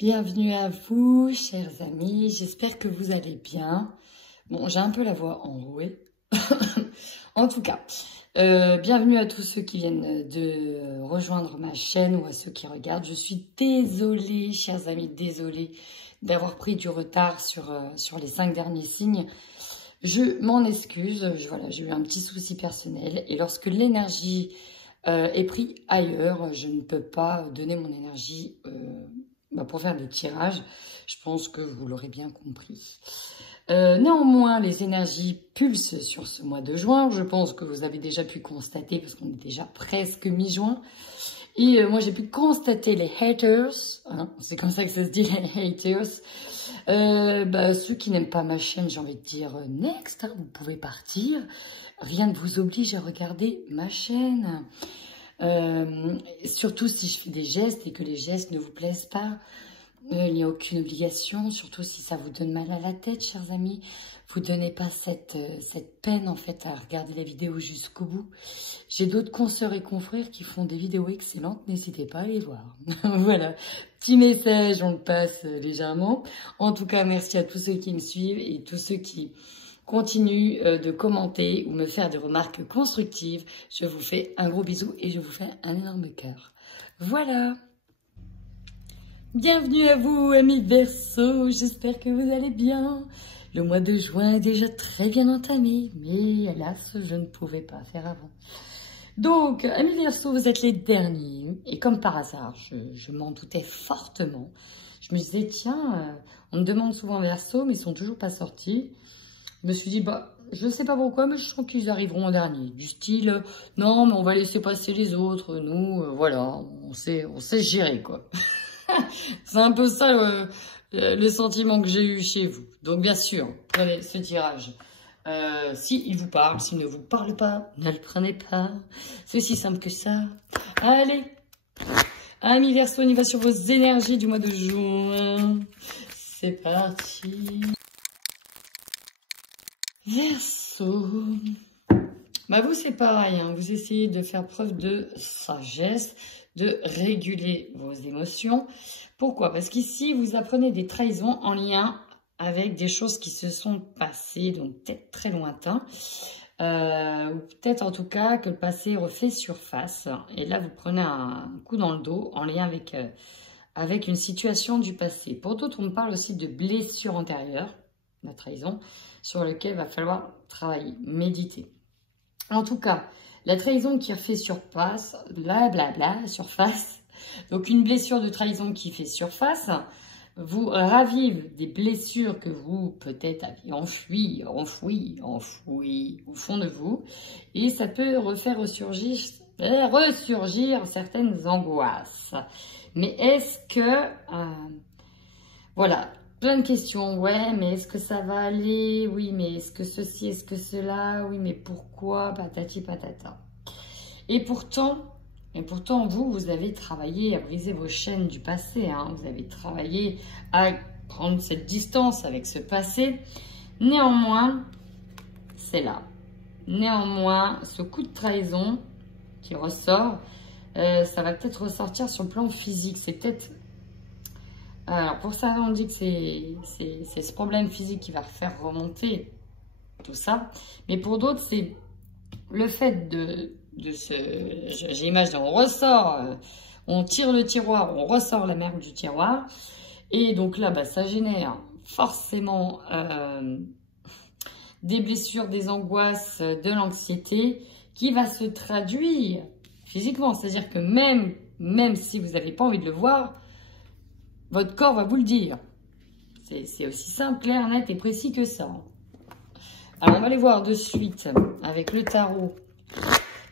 Bienvenue à vous, chers amis. J'espère que vous allez bien. Bon, j'ai un peu la voix enrouée. En tout cas, bienvenue à tous ceux qui viennent de rejoindre ma chaîne ou à ceux qui regardent. Je suis désolée, chers amis, désolée d'avoir pris du retard sur les 5 derniers signes. Je m'en excuse. Voilà, j'ai eu un petit souci personnel. Et lorsque l'énergie est prise ailleurs, je ne peux pas donner mon énergie pour faire des tirages. Je pense que vous l'aurez bien compris. Néanmoins, les énergies pulsent sur ce mois de juin. Je pense que vous avez déjà pu constater, parce qu'on est déjà presque mi-juin. Et moi, j'ai pu constater les haters. Hein, c'est comme ça que ça se dit, les haters. Ceux qui n'aiment pas ma chaîne, j'ai envie de dire next, hein, vous pouvez partir. Rien ne vous oblige à regarder ma chaîne. Surtout si je fais des gestes et que les gestes ne vous plaisent pas. Il n'y a aucune obligation, surtout si ça vous donne mal à la tête, chers amis. Vous ne donnez pas cette peine, en fait, à regarder la vidéo jusqu'au bout. J'ai d'autres consoeurs et confrères qui font des vidéos excellentes. N'hésitez pas à les voir. Voilà, petit message, on le passe légèrement. En tout cas, merci à tous ceux qui me suivent et tous ceux qui continuent de commenter ou me faire des remarques constructives. Je vous fais un gros bisou et je vous fais un énorme cœur. Voilà. Bienvenue à vous, amis Verseau, j'espère que vous allez bien. Le mois de juin est déjà très bien entamé, mais hélas, je ne pouvais pas faire avant. Donc, amis Verseau, vous êtes les derniers, et comme par hasard, je m'en doutais fortement. Je me disais, tiens, on me demande souvent Verseau, mais ils sont toujours pas sortis. Je me suis dit, je ne sais pas pourquoi, mais je sens qu'ils arriveront en dernier. Du style, non, mais on va laisser passer les autres, nous, voilà, on sait gérer, quoi. C'est un peu ça le sentiment que j'ai eu chez vous. Donc bien sûr, prenez ce tirage. S'il vous parle, s'il ne vous parle pas, ne le prenez pas. C'est aussi simple que ça. Allez, amis Verseau, on y va sur vos énergies du mois de juin. C'est parti. Verseau. Vous c'est pareil, hein. Vous essayez de faire preuve de sagesse, de réguler vos émotions. Pourquoi? Parce qu'ici, vous apprenez des trahisons en lien avec des choses qui se sont passées, donc peut-être très lointain, ou peut-être en tout cas que le passé refait surface. Et là, vous prenez un coup dans le dos en lien avec une situation du passé. Pour d'autres, on me parle aussi de blessures antérieures, la trahison, sur lequel il va falloir travailler, méditer. En tout cas, la trahison qui refait surface, surface. Donc, une blessure de trahison qui fait surface vous ravive des blessures que vous, peut-être, aviez enfouies au fond de vous. Et ça peut refaire ressurgir certaines angoisses. Mais est-ce que... voilà, plein de questions. Ouais, mais est-ce que ça va aller? Oui, mais est-ce que ceci, est-ce que cela? Oui, mais pourquoi? Patati patata. Et pourtant, vous avez travaillé à briser vos chaînes du passé. Hein. Vous avez travaillé à prendre cette distance avec ce passé. Néanmoins, c'est là. Néanmoins, ce coup de trahison qui ressort, ça va peut-être ressortir sur le plan physique. C'est peut-être... Alors, pour ça, on dit que c'est ce problème physique qui va faire remonter tout ça. Mais pour d'autres, c'est le fait de j'ai l'image on ressort, on tire le tiroir, on ressort la merde du tiroir. Et donc là, ça génère forcément des blessures, des angoisses, de l'anxiété qui va se traduire physiquement. C'est-à-dire que même si vous n'avez pas envie de le voir, votre corps va vous le dire. C'est aussi simple, clair, net et précis que ça. Alors, on va aller voir de suite avec le tarot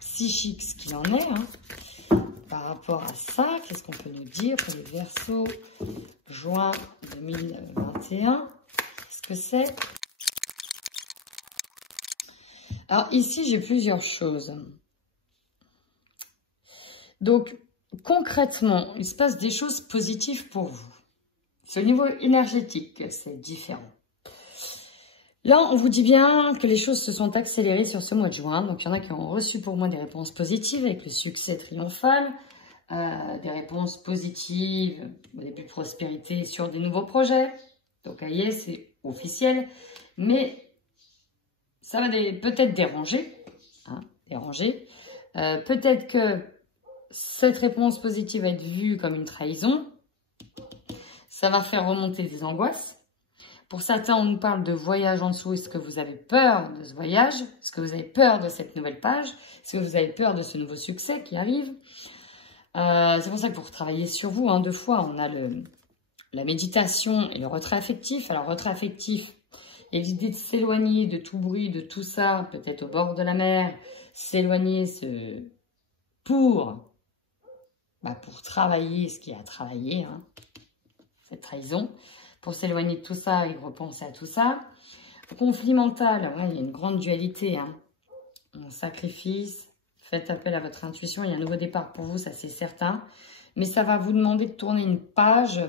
psychique ce qu'il en est. Hein. Par rapport à ça, qu'est-ce qu'on peut nous dire pour les Verseaux juin 2021? Qu'est-ce que c'est? Alors, ici, j'ai plusieurs choses. Donc, concrètement, il se passe des choses positives pour vous. C'est au niveau énergétique, c'est différent. Là, on vous dit bien que les choses se sont accélérées sur ce mois de juin. Donc, il y en a qui ont reçu pour moi des réponses positives avec le succès triomphal. des réponses positives, au début de prospérité sur des nouveaux projets. Donc, aïe, c'est officiel. Mais ça va peut-être déranger. Hein, déranger. Peut-être que cette réponse positive va être vue comme une trahison. Ça va faire remonter des angoisses. Pour certains, on nous parle de voyage en dessous. Est-ce que vous avez peur de ce voyage? Est-ce que vous avez peur de cette nouvelle page? Est-ce que vous avez peur de ce nouveau succès qui arrive? C'est pour ça que vous retravaillez sur vous. Hein, 2 fois, on a la méditation et le retrait affectif. Alors, retrait affectif, il y a l'idée de s'éloigner de tout bruit, de tout ça, peut-être au bord de la mer, s'éloigner pour travailler ce qu'il y a à travailler, hein, cette trahison. Pour s'éloigner de tout ça et repenser à tout ça. Le conflit mental, ouais, il y a une grande dualité. Hein. Un sacrifice, faites appel à votre intuition. Il y a un nouveau départ pour vous, ça c'est certain. Mais ça va vous demander de tourner une page,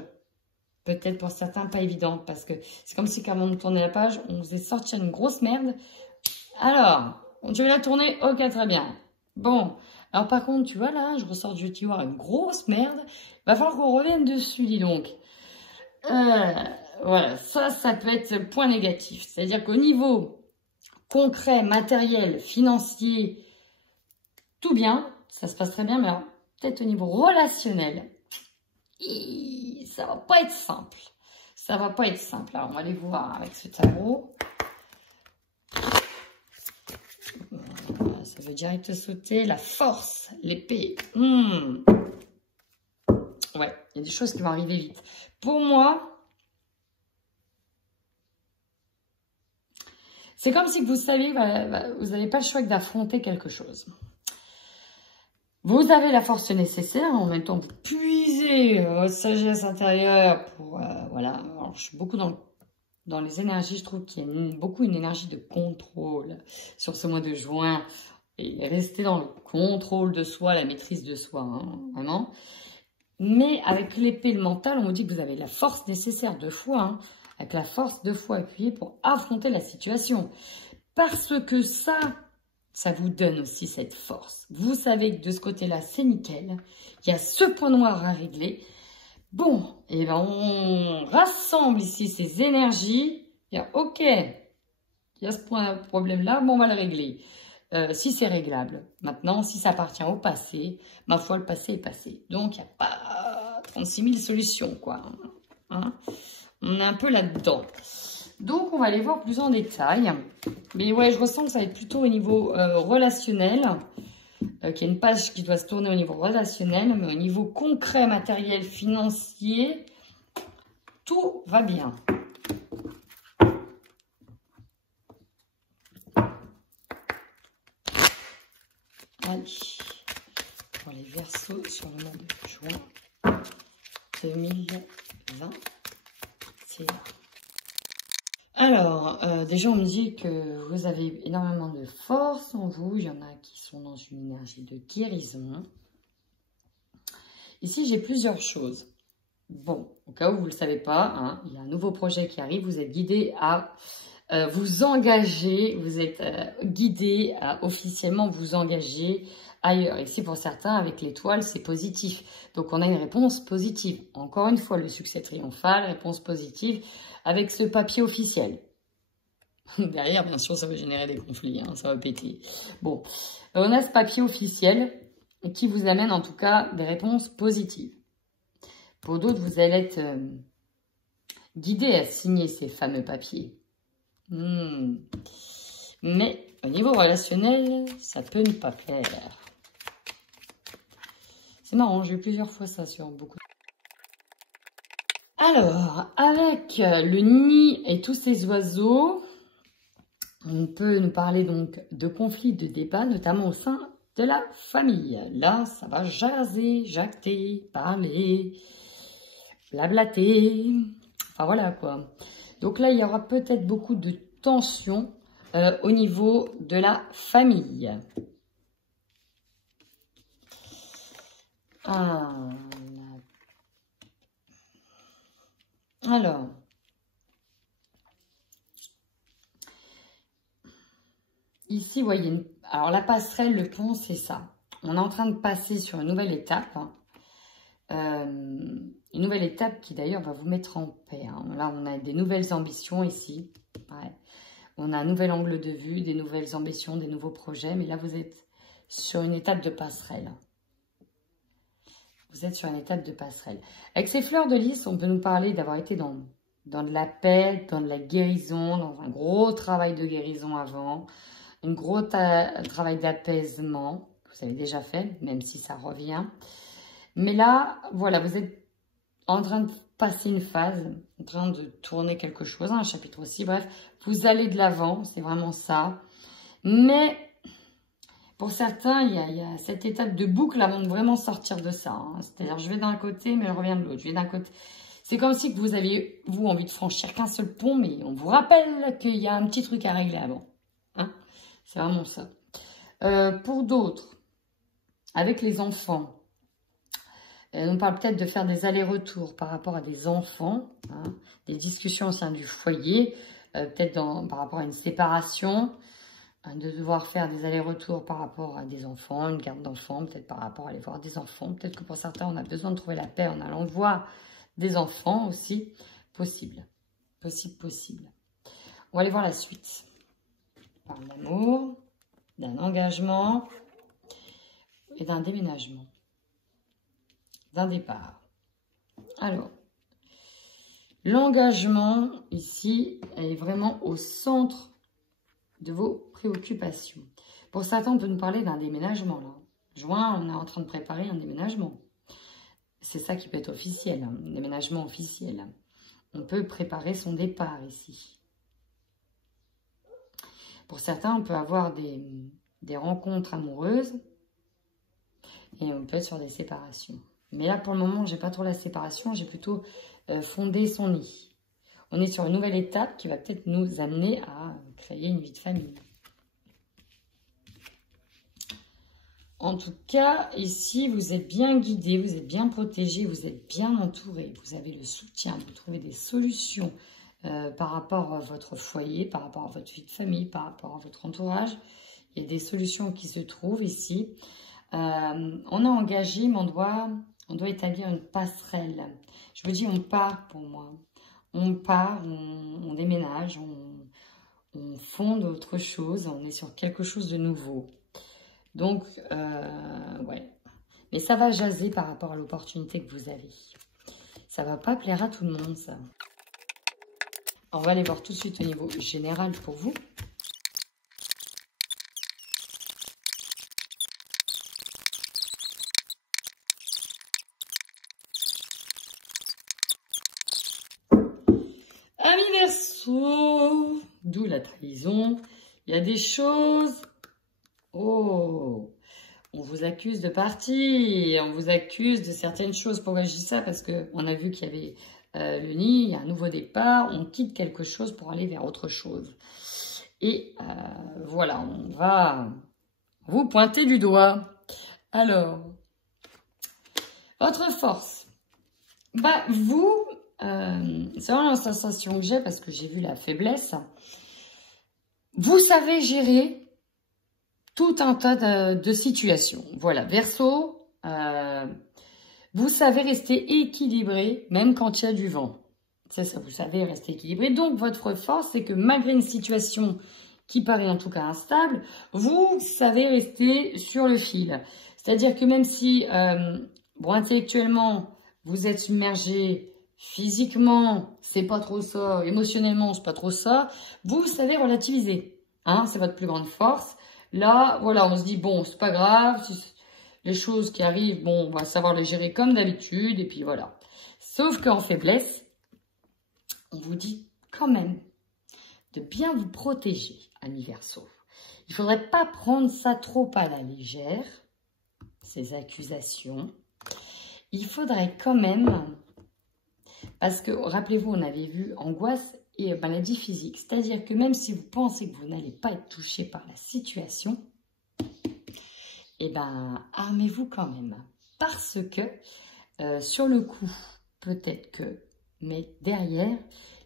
peut-être pour certains pas évidente. Parce que c'est comme si quand on tournait la page, on faisait sortir une grosse merde. Alors, je vais la tourner, ok très bien. Bon, alors par contre, tu vois là, je ressors du tiroir une grosse merde. Il va falloir qu'on revienne dessus, dis donc. Voilà, ça peut être le point négatif. C'est-à-dire qu'au niveau concret, matériel, financier, tout bien, ça se passe très bien, mais peut-être au niveau relationnel, ça va pas être simple. Ça va pas être simple. Alors, on va aller voir avec ce tarot. Voilà, ça veut direct sauter. La force, l'épée. Ouais, il y a des choses qui vont arriver vite. Pour moi, c'est comme si vous saviez que vous n'avez pas le choix que d'affronter quelque chose. Vous avez la force nécessaire, en même temps vous puisez votre sagesse intérieure pour... voilà, alors, je suis beaucoup dans les énergies, je trouve qu'il y a beaucoup une énergie de contrôle sur ce mois de juin. Et rester dans le contrôle de soi, la maîtrise de soi, hein, vraiment. Mais avec l'épée, le mental, on vous dit que vous avez la force nécessaire de foi, hein, avec la force de foi appuyée pour affronter la situation. Parce que ça vous donne aussi cette force. Vous savez que de ce côté-là, c'est nickel. Il y a ce point noir à régler. Bon, et ben on rassemble ici ces énergies. Il y a ok, il y a ce problème-là, bon, on va le régler. Si c'est réglable. Maintenant, si ça appartient au passé, ma foi, le passé est passé. Donc, il n'y a pas 36 000 solutions, quoi. Hein, on est un peu là-dedans. Donc, on va aller voir plus en détail. Mais ouais, je ressens que ça va être plutôt au niveau relationnel. Qu'il y a une page qui doit se tourner au niveau relationnel. Mais au niveau concret, matériel, financier, tout va bien. Allez, pour les Verseaux sur le mois de juin 2020. Alors, déjà on me dit que vous avez énormément de force en vous. Il y en a qui sont dans une énergie de guérison. Ici, j'ai plusieurs choses. Bon, au cas où vous ne le savez pas, hein, il y a un nouveau projet qui arrive. Vous êtes guidé à... vous engagez, vous êtes guidé à officiellement vous engager ailleurs. Ici, pour certains, avec l'étoile, c'est positif. Donc, on a une réponse positive. Encore une fois, le succès triomphal, réponse positive, avec ce papier officiel. Derrière, bien sûr, ça va générer des conflits, hein, ça va péter. Bon, on a ce papier officiel qui vous amène en tout cas des réponses positives. Pour d'autres, vous allez être guidé à signer ces fameux papiers. Mais au niveau relationnel, ça peut ne pas plaire. C'est marrant, j'ai eu plusieurs fois ça sur beaucoup. Alors, avec le nid et tous ces oiseaux, on peut nous parler donc de conflits, de débats, notamment au sein de la famille. Là, ça va jaser, jacter, parler, blablater. Enfin, voilà quoi. Donc là, il y aura peut-être beaucoup de tensions au niveau de la famille. Alors, ici, vous voyez, alors la passerelle, le pont, c'est ça. On est en train de passer sur une nouvelle étape. Hein. Une nouvelle étape qui d'ailleurs va vous mettre en paix. Hein. Là, on a des nouvelles ambitions ici. Ouais. On a un nouvel angle de vue, des nouvelles ambitions, des nouveaux projets. Mais là, vous êtes sur une étape de passerelle. Vous êtes sur une étape de passerelle. Avec ces fleurs de lys, on peut nous parler d'avoir été dans de la paix, dans de la guérison, dans un gros travail de guérison avant, un gros travail d'apaisement que vous avez déjà fait, même si ça revient. Mais là, voilà, vous êtes en train de passer une phase, en train de tourner quelque chose, un chapitre aussi, bref, vous allez de l'avant, c'est vraiment ça. Mais pour certains, il y a cette étape de boucle avant de vraiment sortir de ça. Hein. C'est-à-dire, je vais d'un côté, mais je reviens de l'autre. Je vais d'un côté. C'est comme si que vous aviez, vous, envie de franchir qu'un seul pont, mais on vous rappelle qu'il y a un petit truc à régler avant. Hein. C'est vraiment ça. Pour d'autres, avec les enfants, on parle peut-être de faire des allers-retours par rapport à des enfants, hein, des discussions au sein du foyer, peut-être par rapport à une séparation, de devoir faire des allers-retours par rapport à des enfants, une garde d'enfants, peut-être par rapport à aller voir des enfants. Peut-être que pour certains, on a besoin de trouver la paix en allant voir des enfants aussi. Possible. Possible. On va aller voir la suite. On parle d'amour, d'un engagement et d'un déménagement. D'un départ. Alors, l'engagement, ici, est vraiment au centre de vos préoccupations. Pour certains, on peut nous parler d'un déménagement. Là. Juin, on est en train de préparer un déménagement. C'est ça qui peut être officiel, hein, un déménagement officiel. On peut préparer son départ ici. Pour certains, on peut avoir des rencontres amoureuses et on peut être sur des séparations. Mais là, pour le moment, je n'ai pas trop la séparation, j'ai plutôt fondé son nid. On est sur une nouvelle étape qui va peut-être nous amener à créer une vie de famille. En tout cas, ici, vous êtes bien guidé, vous êtes bien protégé, vous êtes bien entouré. Vous avez le soutien, vous trouvez des solutions par rapport à votre foyer, par rapport à votre vie de famille, par rapport à votre entourage. Il y a des solutions qui se trouvent ici. On a engagé, mais on doit établir une passerelle. Je me dis, on part pour moi. On part, on déménage, on fonde autre chose, on est sur quelque chose de nouveau. Donc, ouais. Mais ça va jaser par rapport à l'opportunité que vous avez. Ça va pas plaire à tout le monde, ça. On va aller voir tout de suite au niveau général pour vous. D'où la trahison. Il y a des choses. Oh, on vous accuse de partir. On vous accuse de certaines choses. Pourquoi je dis ça? Parce qu'on a vu qu'il y avait le nid, il y a un nouveau départ. On quitte quelque chose pour aller vers autre chose. Et voilà, on va vous pointer du doigt. Alors, votre force. Bah, vous... c'est vraiment la sensation que j'ai parce que j'ai vu la faiblesse. Vous savez gérer tout un tas de situations. Voilà, Verseau, vous savez rester équilibré même quand il y a du vent. Ça, vous savez rester équilibré. Donc, votre force, c'est que malgré une situation qui paraît en tout cas instable, vous savez rester sur le fil. C'est-à-dire que même si, bon, intellectuellement, vous êtes submergé, physiquement, c'est pas trop ça. Émotionnellement, c'est pas trop ça. Vous savez relativiser. Hein, c'est votre plus grande force. Là, voilà, on se dit, bon, c'est pas grave. Les choses qui arrivent, bon, on va savoir les gérer comme d'habitude. Et puis voilà. Sauf qu'en faiblesse, on vous dit quand même de bien vous protéger, amis Verseau. Il ne faudrait pas prendre ça trop à la légère, ces accusations. Il faudrait quand même... Parce que, rappelez-vous, on avait vu angoisse et maladie physique. C'est-à-dire que même si vous pensez que vous n'allez pas être touché par la situation, eh ben, armez-vous quand même. Parce que, sur le coup, peut-être que, mais derrière,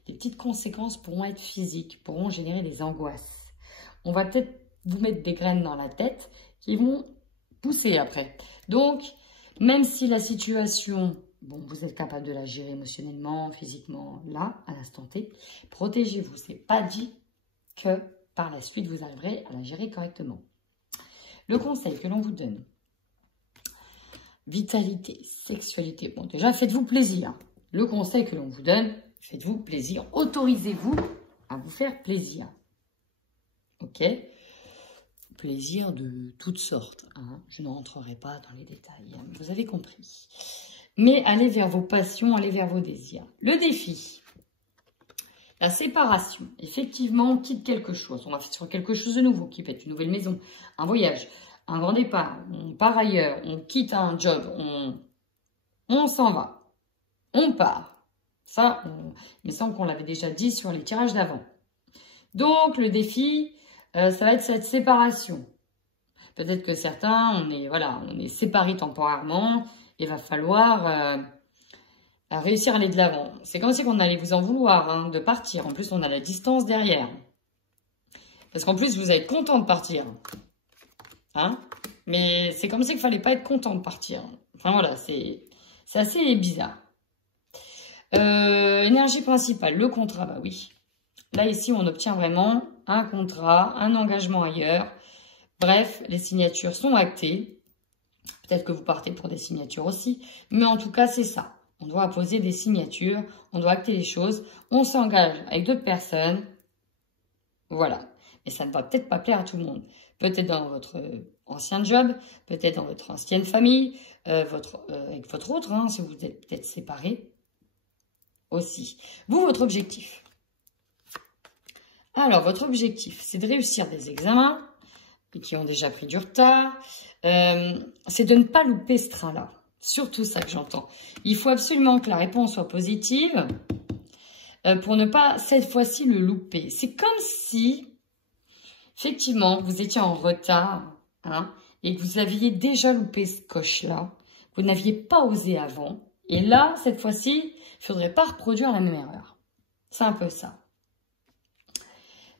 les petites conséquences pourront être physiques, pourront générer des angoisses. On va peut-être vous mettre des graines dans la tête qui vont pousser après. Donc, Même si la situation, bon, vous êtes capable de la gérer émotionnellement, physiquement, là, à l'instant T, protégez-vous. Ce n'est pas dit que par la suite, vous arriverez à la gérer correctement. Le conseil que l'on vous donne, vitalité, sexualité. Bon, déjà, faites-vous plaisir. Le conseil que l'on vous donne, faites-vous plaisir. Autorisez-vous à vous faire plaisir. Ok? Plaisir de toutes sortes. Hein. Je ne rentrerai pas dans les détails. Hein. Vous avez compris. Mais allez vers vos passions, allez vers vos désirs. Le défi, la séparation. Effectivement, on quitte quelque chose. On va faire sur quelque chose de nouveau, qui peut être une nouvelle maison, un voyage, un grand départ. On part ailleurs, on quitte un job, on s'en va. On part. Ça, il me semble qu'on l'avait déjà dit sur les tirages d'avant. Donc, le défi, ça va être cette séparation. Peut-être que certains, on est séparés temporairement et va falloir réussir à aller de l'avant. C'est comme si on allait vous en vouloir hein, de partir. En plus, on a la distance derrière. Parce qu'en plus, vous êtes content de partir. Hein? Mais c'est comme si il ne fallait pas être content de partir. Enfin, voilà, c'est assez bizarre. Énergie principale, le contrat, bah oui. Là, ici, on obtient vraiment un contrat, un engagement ailleurs. Bref, les signatures sont actées. Peut-être que vous partez pour des signatures aussi. Mais en tout cas, c'est ça. On doit apposer des signatures, on doit acter les choses. On s'engage avec d'autres personnes. Voilà. Mais ça ne va peut-être pas plaire à tout le monde. Peut-être dans votre ancien job, peut-être dans votre ancienne famille, avec votre autre, hein, si vous êtes peut-être séparés aussi. Vous, votre objectif. Alors, votre objectif, c'est de réussir des examens qui ont déjà pris du retard. C'est de ne pas louper ce train-là. Surtout ça que j'entends. Il faut absolument que la réponse soit positive pour ne pas, cette fois-ci, le louper. C'est comme si, effectivement, vous étiez en retard hein, et que vous aviez déjà loupé ce coche-là. Vous n'aviez pas osé avant. Et là, cette fois-ci, il ne faudrait pas reproduire la même erreur. C'est un peu ça.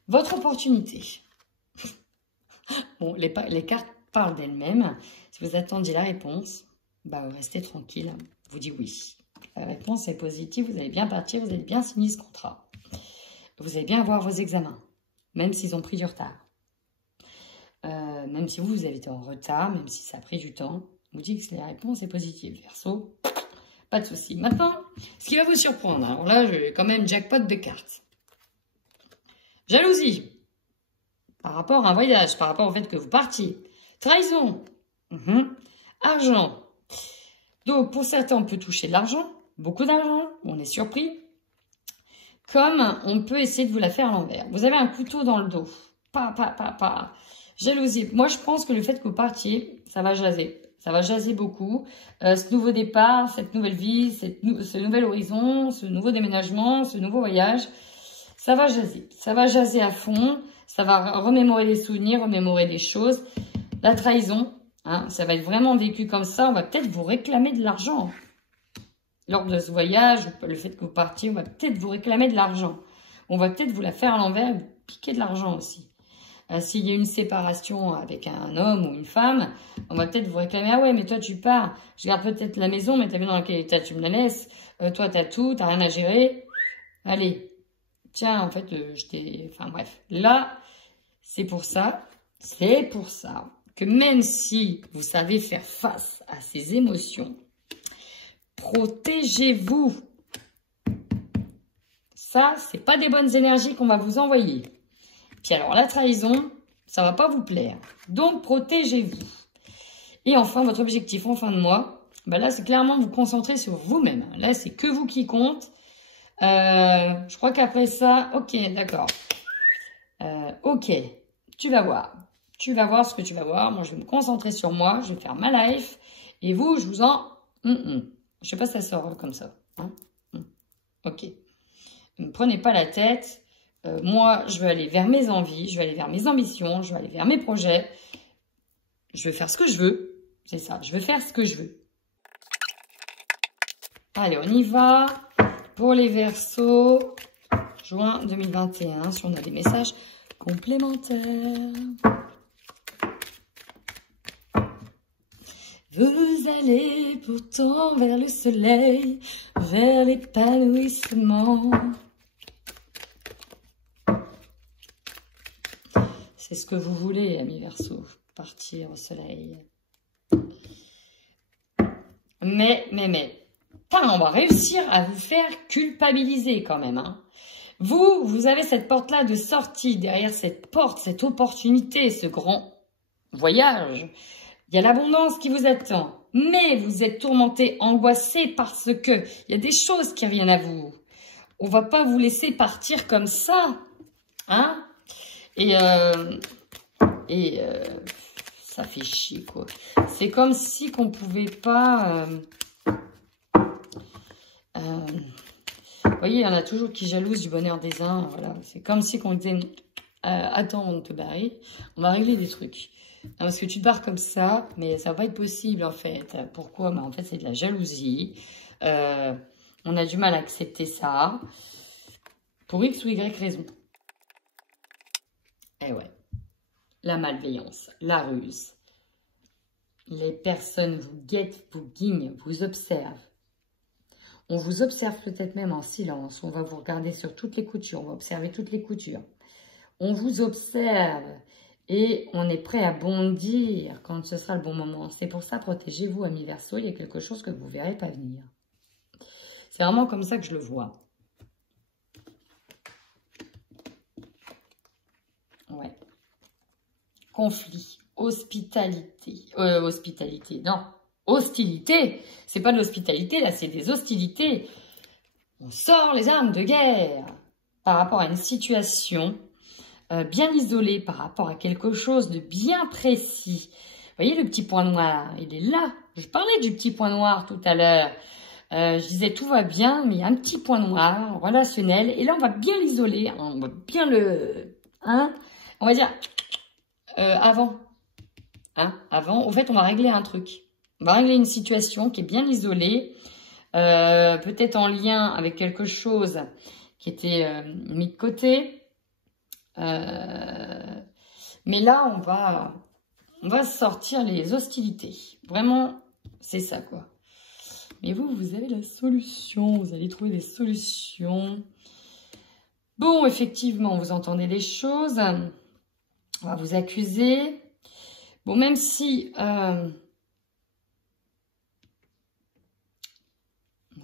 Votre opportunité. Bon, les cartes parlent d'elles-mêmes. Si vous attendiez la réponse, bah, restez tranquille. Vous dites oui. La réponse est positive. Vous allez bien partir. Vous allez bien signer ce contrat. Vous allez bien avoir vos examens. Même s'ils ont pris du retard. Même si vous avez été en retard. Même si ça a pris du temps. Vous dites que la réponse est positive. Verseau, pas de souci. Maintenant, ce qui va vous surprendre. Alors là, j'ai quand même jackpot de cartes. Jalousie. Par rapport à un voyage, par rapport au fait que vous partiez. Trahison. Argent. Donc, pour certains, on peut toucher de l'argent. Beaucoup d'argent. On est surpris. Comme on peut essayer de vous la faire à l'envers. Vous avez un couteau dans le dos. Jalousie. Moi, je pense que le fait que vous partiez, ça va jaser. Ça va jaser beaucoup. Ce nouveau départ, cette nouvelle vie, ce nouvel horizon, ce nouveau déménagement, ce nouveau voyage, ça va jaser. Ça va jaser à fond. Ça va remémorer des souvenirs, remémorer des choses. La trahison, hein, ça va être vraiment vécu comme ça. On va peut-être vous réclamer de l'argent. Lors de ce voyage, le fait que vous partiez, on va peut-être vous réclamer de l'argent. On va peut-être vous la faire à l'envers et vous piquer de l'argent aussi. S'il y a une séparation avec un homme ou une femme, on va peut-être vous réclamer « Ah ouais, mais toi tu pars, je garde peut-être la maison, mais t'as vu dans quel état tu me la laisses. Toi t'as tout, t'as rien à gérer. Allez, tiens, en fait, je t'ai... » Enfin bref, là, c'est pour ça que même si vous savez faire face à ces émotions, protégez-vous. Ça, c'est pas des bonnes énergies qu'on va vous envoyer. Puis alors, la trahison, ça va pas vous plaire. Donc, protégez-vous. Et enfin, votre objectif en fin de mois, bah là, c'est clairement vous concentrer sur vous-même. Là, c'est que vous qui compte. Je crois qu'après ça, ok, d'accord. Ok, tu vas voir. Tu vas voir ce que tu vas voir. Moi, je vais me concentrer sur moi. Je vais faire ma life. Et vous, je vous en... Je sais pas si ça sort comme ça. Hein ok. Ne me prenez pas la tête. Moi, je veux aller vers mes envies. Je veux aller vers mes ambitions. Je veux aller vers mes projets. Je veux faire ce que je veux. C'est ça. Je veux faire ce que je veux. Allez, on y va. Pour les Verseaux, juin 2021, si on a des messages complémentaires. Vous allez pourtant vers le soleil, vers l'épanouissement. C'est ce que vous voulez, amis Verseau, partir au soleil. Mais, putain, on va réussir à vous faire culpabiliser quand même. Hein. Vous avez cette porte-là de sortie, derrière cette porte, cette opportunité, ce grand voyage. Il y a l'abondance qui vous attend, mais vous êtes tourmenté, angoissé parce que il y a des choses qui reviennent à vous. On va pas vous laisser partir comme ça, hein. Et ça fait chier, quoi. C'est comme si qu'on pouvait pas... vous voyez, il y en a toujours qui jalousent du bonheur des uns. Voilà. C'est comme si qu'on disait, attends, on te barre, on va régler des trucs. Non, parce que tu te barres comme ça, mais ça va pas être possible, en fait. Pourquoi? En fait, c'est de la jalousie. On a du mal à accepter ça. Pour X ou Y raison. Eh ouais. La malveillance, la ruse. Les personnes vous guettent, vous guignent, vous observent. On vous observe peut-être même en silence. On va vous regarder sur toutes les coutures. On va observer toutes les coutures. On vous observe et on est prêt à bondir quand ce sera le bon moment. C'est pour ça, protégez-vous, amis Verseau. Il y a quelque chose que vous ne verrez pas venir. C'est vraiment comme ça que je le vois. Ouais. Conflit, hospitalité. Hospitalité, non. Hostilité. C'est pas de l'hospitalité, là, c'est des hostilités. On sort les armes de guerre par rapport à une situation bien isolée, par rapport à quelque chose de bien précis. Vous voyez le petit point noir, il est là. Je parlais du petit point noir tout à l'heure. Je disais tout va bien, mais il y a un petit point noir relationnel. Et là, on va bien l'isoler. On va bien le... Hein, on va dire... avant. Hein, avant, au fait, on va régler un truc. On va régler une situation qui est bien isolée. Peut-être en lien avec quelque chose qui était mis de côté. Mais là, on va sortir les hostilités. Vraiment, c'est ça, quoi. Mais vous avez la solution. Vous allez trouver des solutions. Bon, effectivement, vous entendez les choses. On va vous accuser. Bon, même si...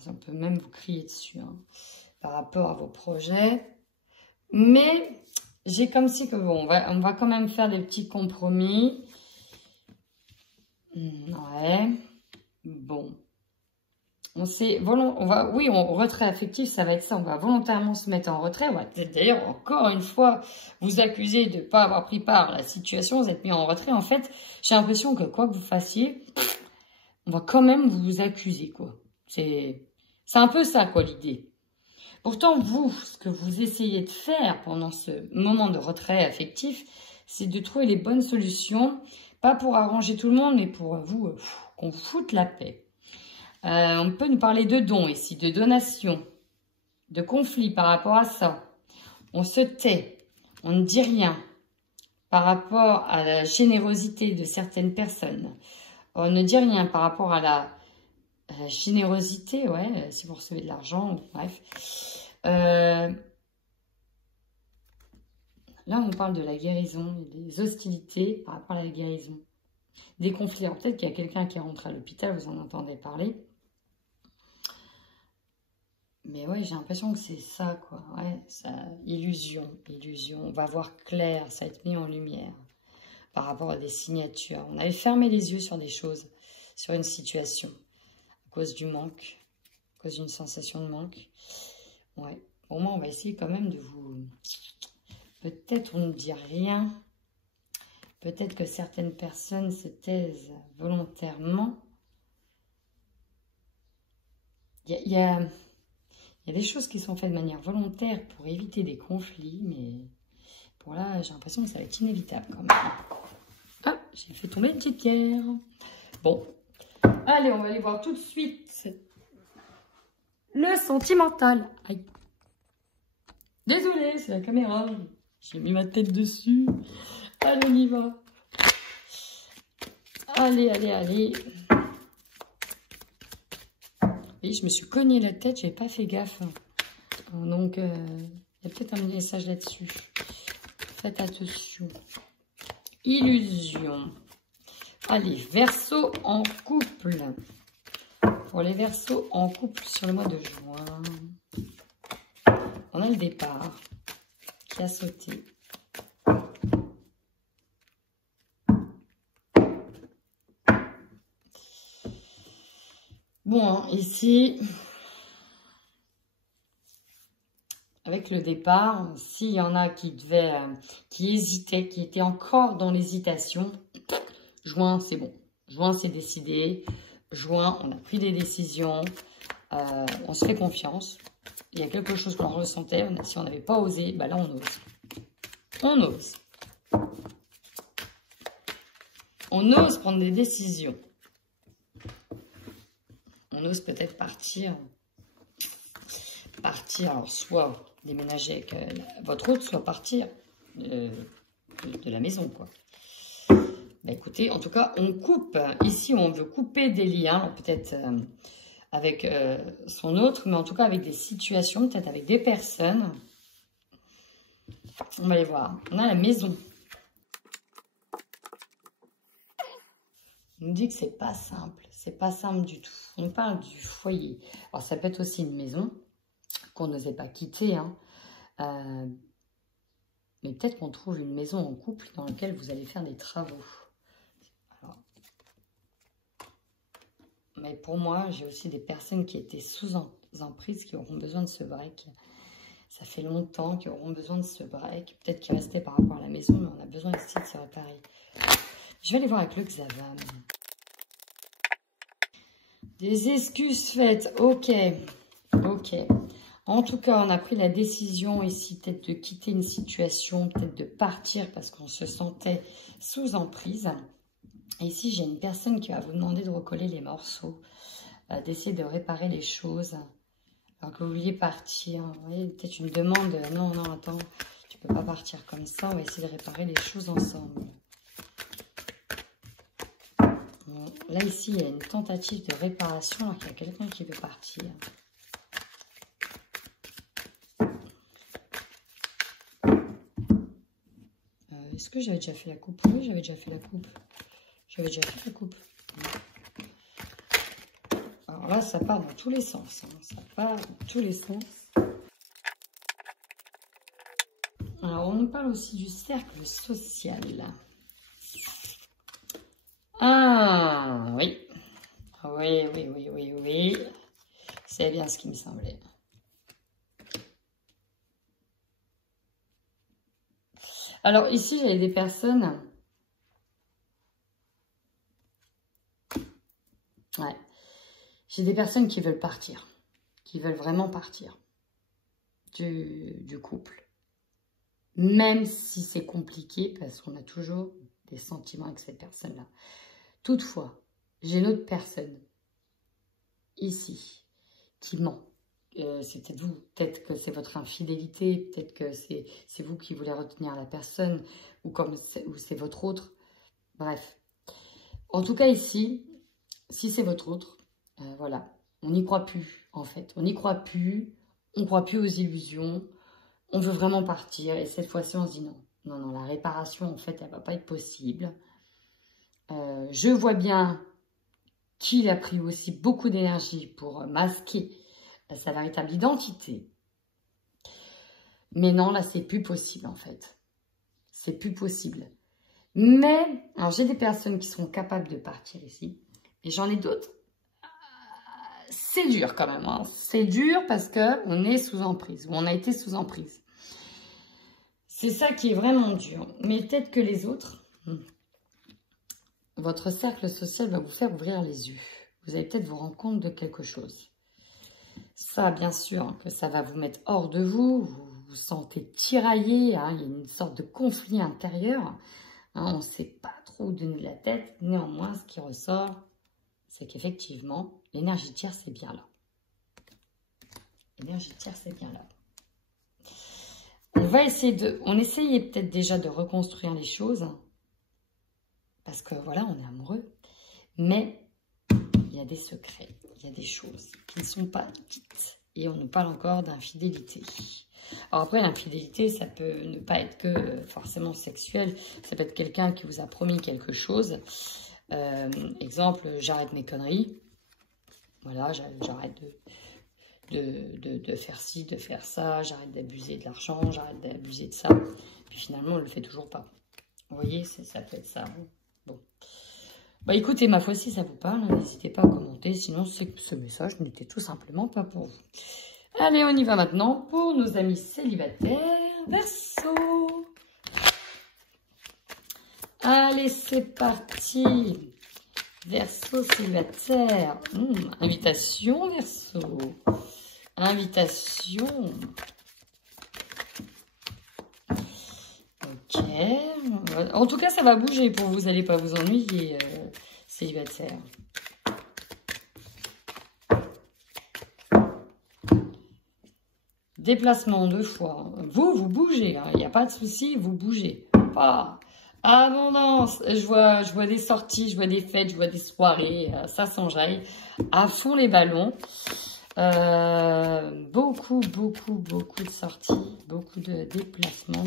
on peut même vous crier dessus, hein, par rapport à vos projets. Mais j'ai comme si que bon, on va quand même faire des petits compromis. Ouais. Bon. Oui, en retrait affectif, ça va être ça. On va volontairement se mettre en retrait. On va d'ailleurs, encore une fois, vous accuser de ne pas avoir pris part à la situation. Vous êtes mis en retrait. En fait, j'ai l'impression que quoi que vous fassiez, on va quand même vous accuser, quoi. C'est un peu ça, quoi, l'idée. Pourtant, vous, ce que vous essayez de faire pendant ce moment de retrait affectif, c'est de trouver les bonnes solutions. Pas pour arranger tout le monde, mais pour vous, qu'on vous foute la paix. On peut nous parler de dons ici, de donations, de conflits par rapport à ça. On se tait, on ne dit rien par rapport à la générosité de certaines personnes. On ne dit rien par rapport à la générosité, ouais, si vous recevez de l'argent, bref. Là, on parle de la guérison, des hostilités par rapport à la guérison. Des conflits, peut-être qu'il y a quelqu'un qui rentre à l'hôpital, vous en entendez parler. Mais ouais, j'ai l'impression que c'est ça, quoi. Ouais, ça, illusion. On va voir clair, ça va être mis en lumière par rapport à des signatures. On avait fermé les yeux sur des choses, sur une situation, à cause du manque, à cause d'une sensation de manque. Ouais, pour moi, on va essayer quand même de vous... Peut-être on ne dit rien. Peut-être que certaines personnes se taisent volontairement. Il y a des choses qui sont faites de manière volontaire pour éviter des conflits, mais pour là, j'ai l'impression que ça va être inévitable quand même. Ah, j'ai fait tomber une petite pierre. Bon, allez, on va aller voir tout de suite le sentimental. Aïe. Désolée, c'est la caméra. J'ai mis ma tête dessus. Allez, on y va. Allez, allez, allez. Et je me suis cogné la tête, j'ai pas fait gaffe. Donc, il y a peut-être un message là-dessus. Faites attention. Illusion. Allez, Verseau en couple. Pour les Verseaux en couple sur le mois de juin. On a le départ qui a sauté. Bon, ici, avec le départ, s'il y en a qui qui hésitaient, qui étaient encore dans l'hésitation, juin, c'est bon. Juin, c'est décidé. Juin, on a pris des décisions. On se fait confiance. Il y a quelque chose qu'on ressentait. Si on n'avait pas osé, bah là, on ose. On ose. On ose prendre des décisions. On ose peut-être partir, alors soit déménager avec votre autre, soit partir de la maison, quoi. Bah, écoutez, en tout cas, on coupe. Ici, on veut couper des liens, peut-être avec son autre, mais en tout cas avec des situations, peut-être avec des personnes. On va aller voir. On a la maison. On nous dit que c'est pas simple. C'est pas simple du tout. On parle du foyer. Alors, ça peut être aussi une maison qu'on n'osait pas quitter. Hein. Mais peut-être qu'on trouve une maison en couple dans laquelle vous allez faire des travaux. Alors, mais pour moi, j'ai aussi des personnes qui étaient sous emprise qui auront besoin de ce break. Ça fait longtemps qu'ils auront besoin de ce break. Peut-être qu'il restait par rapport à la maison, mais on a besoin aussi de se réparer. Je vais aller voir avec le Xavam. Des excuses faites, ok, ok. En tout cas, on a pris la décision ici, peut-être de quitter une situation, peut-être de partir parce qu'on se sentait sous emprise. Et ici, j'ai une personne qui va vous demander de recoller les morceaux, d'essayer de réparer les choses. Alors que vous vouliez partir, vous voyez, peut-être une demande, non, non, attends, tu peux pas partir comme ça, on va essayer de réparer les choses ensemble. Là, ici, il y a une tentative de réparation alors qu'il y a quelqu'un qui veut partir. Est-ce que j'avais déjà fait la coupe? Oui, j'avais déjà fait la coupe. J'avais déjà fait la coupe. Alors là, ça part dans tous les sens. Hein. Ça part dans tous les sens. Alors, on nous parle aussi du cercle social. Ah, oui. Oui, oui, oui, oui, oui. C'est bien ce qui me semblait. Alors, ici, j'ai des personnes... Ouais. J'ai des personnes qui veulent partir. Qui veulent vraiment partir du couple. Même si c'est compliqué, parce qu'on a toujours des sentiments avec cette personne-là. Toutefois, j'ai une autre personne, ici, qui ment. C'est peut-être vous, peut-être que c'est votre infidélité, peut-être que c'est vous qui voulez retenir la personne, ou c'est votre autre. Bref. En tout cas, ici, si c'est votre autre, voilà, on n'y croit plus, en fait. On n'y croit plus, on ne croit plus aux illusions, on veut vraiment partir, et cette fois-ci, on se dit non. Non, non, la réparation, en fait, elle ne va pas être possible. Je vois bien qu'il a pris aussi beaucoup d'énergie pour masquer sa véritable identité. Mais non, là, c'est plus possible, en fait. C'est plus possible. Mais, alors, j'ai des personnes qui sont capables de partir ici. Et j'en ai d'autres. C'est dur, quand même. Hein. C'est dur parce qu'on est sous emprise. Ou on a été sous emprise. C'est ça qui est vraiment dur. Mais peut-être que les autres... Votre cercle social va vous faire ouvrir les yeux. Vous allez peut-être vous rendre compte de quelque chose. Ça, bien sûr, que ça va vous mettre hors de vous. Vous vous sentez tiraillé. Hein, il y a une sorte de conflit intérieur. Hein, on ne sait pas trop où donner la tête. Néanmoins, ce qui ressort, c'est qu'effectivement, l'énergie tierce est bien là. L'énergie tierce est bien là. On va essayer on essayait peut-être déjà de reconstruire les choses. parce que voilà, on est amoureux. Mais il y a des secrets, il y a des choses qui ne sont pas dites. Et on nous parle encore d'infidélité. Alors après, l'infidélité, ça peut ne pas être que forcément sexuel. Ça peut être quelqu'un qui vous a promis quelque chose. Exemple, j'arrête mes conneries. Voilà, j'arrête de faire ci, de faire ça. J'arrête d'abuser de l'argent, j'arrête d'abuser de ça. Puis finalement, on ne le fait toujours pas. Vous voyez, ça peut être ça. Bon. Bah écoutez, ma foi, si ça vous parle, n'hésitez pas à commenter. Sinon, c'est que ce message n'était tout simplement pas pour vous. Allez, on y va maintenant pour nos amis célibataires. Verseau. Allez, c'est parti. Verseau célibataire. Invitation, Verseau. Invitation. Ok. En tout cas, ça va bouger pour vous. Vous n'allez pas vous ennuyer, célibataire. Déplacement 2 fois. Vous bougez. Il n'y a pas de souci, vous bougez. Ah, abondance. Je vois des sorties, je vois des fêtes, je vois des soirées. Ça s'enjaille. À fond les ballons. Beaucoup de sorties. Beaucoup de déplacements.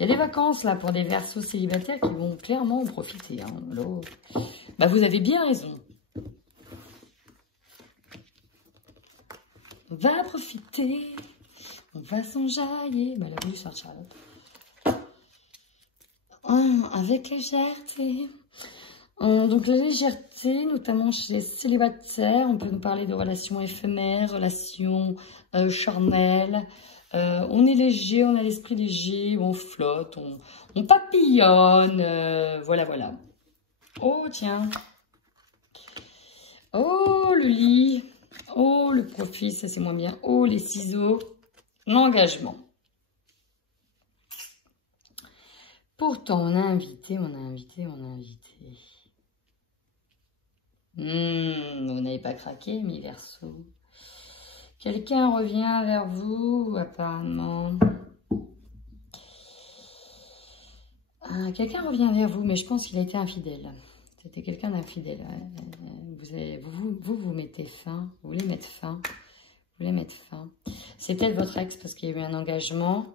Il y a des vacances là pour des verseaux célibataires qui vont clairement en profiter. Hein. Bah, vous avez bien raison. On va profiter. On va s'enjailler. Bah, la bouche Charlotte. Avec légèreté. Donc la légèreté, notamment chez les célibataires, on peut nous parler de relations éphémères, relations charnelles. On est léger, on a l'esprit léger, on flotte, on papillonne, voilà. Oh tiens. Oh le lit. Oh le profit, ça c'est moins bien. Oh les ciseaux. L'engagement. Pourtant, on a invité. Vous n'avez pas craqué, mes Verseaux. Quelqu'un revient vers vous, apparemment. Quelqu'un revient vers vous, mais je pense qu'il a été infidèle. C'était quelqu'un d'infidèle. Vous mettez fin. Vous voulez mettre fin. C'est peut-être votre ex parce qu'il y a eu un engagement.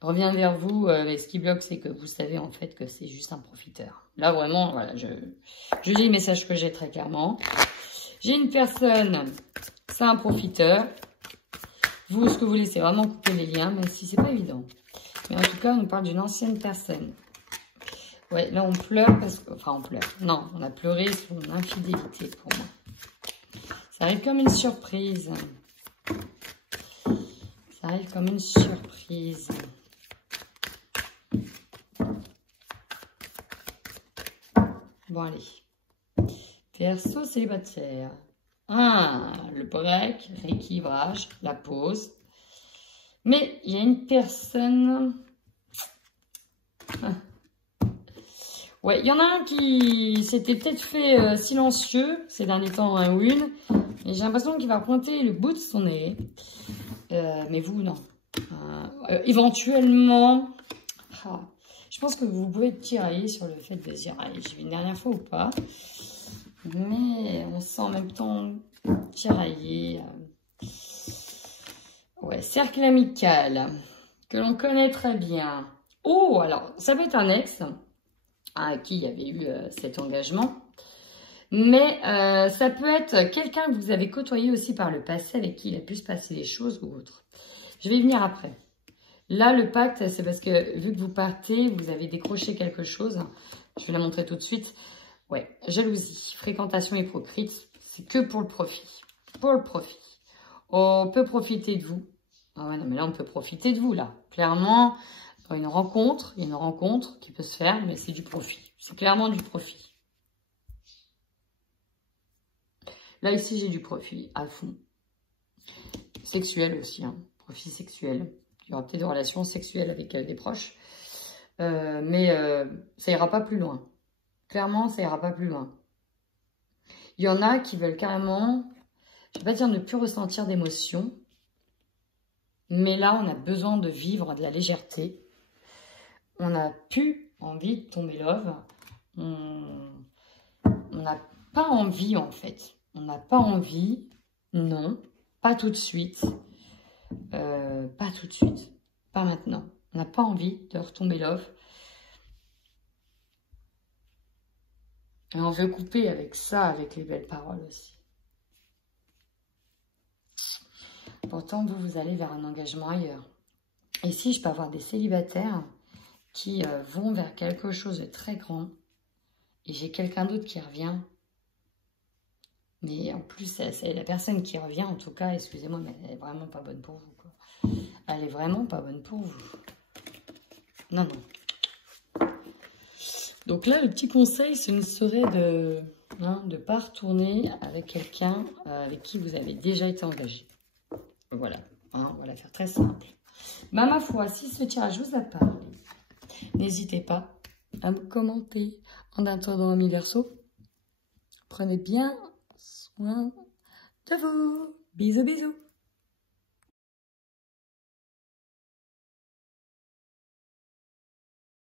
Revient vers vous, ce qui bloque, c'est que vous savez en fait que c'est juste un profiteur. Là, vraiment, voilà, je lis le message que j'ai très clairement. J'ai une personne, c'est un profiteur. Vous, ce que vous voulez, c'est vraiment couper les liens, même si c'est pas évident. Mais en tout cas, on nous parle d'une ancienne personne. Ouais, là, on pleure parce que... Enfin, on pleure. Non, on a pleuré son infidélité pour moi. Ça arrive comme une surprise. Bon, allez. Verseau célibataire. Le break, rééquilibrage, la pause. Mais il y a une personne... Ouais, il y en a un qui s'était peut-être fait silencieux ces derniers temps, un ou une. Et j'ai l'impression qu'il va pointer le bout de son nez. Mais vous, non. Éventuellement... je pense que vous pouvez tirailler sur le fait de dire, allez, j'y vais une dernière fois ou pas. Mais on sent en même temps tirailler. Ouais, cercle amical, que l'on connaît très bien. Oh, alors, ça peut être un ex à qui il y avait eu cet engagement. Mais ça peut être quelqu'un que vous avez côtoyé aussi par le passé, avec qui il a pu se passer des choses ou autre. Je vais y venir après. Là, le pacte, c'est parce que vu que vous partez, vous avez décroché quelque chose. Je vais la montrer tout de suite. Ouais, jalousie, fréquentation hypocrite, c'est que pour le profit. Pour le profit. On peut profiter de vous. Ah ouais, non, mais là, on peut profiter de vous, là. Clairement, il y a une rencontre qui peut se faire, mais c'est du profit. C'est clairement du profit. Là, ici, j'ai du profit à fond. Sexuel aussi, hein. Profit sexuel. Il y aura peut-être des relations sexuelles avec des proches. Mais ça ira pas plus loin. Clairement, ça ira pas plus loin. Il y en a qui veulent carrément, je ne vais pas dire ne plus ressentir d'émotions, mais là, on a besoin de vivre de la légèreté. On n'a plus envie de tomber love. On n'a pas envie, en fait. On n'a pas envie, non, pas tout de suite. Pas tout de suite, pas maintenant. On n'a pas envie de retomber love. Et on veut couper avec ça, avec les belles paroles aussi. Pourtant, vous allez vers un engagement ailleurs. Ici, je peux avoir des célibataires qui vont vers quelque chose de très grand. Et j'ai quelqu'un d'autre qui revient. Mais en plus, c'est la personne qui revient, en tout cas, excusez-moi, mais elle est vraiment pas bonne pour vous, quoi. Elle est vraiment pas bonne pour vous. Non, non. Donc là, le petit conseil, ce ne serait de ne pas retourner avec quelqu'un avec qui vous avez déjà été engagé. Voilà, hein, on va la faire très simple. Bah, ma foi, si ce tirage vous a parlé, n'hésitez pas à me commenter. En attendant, amis Verseaux, prenez bien soin de vous. Bisous, bisous.